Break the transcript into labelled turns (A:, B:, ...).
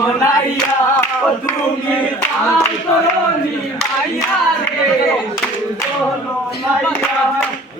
A: সোনাইয়া তুমি তাই করো মাইয়া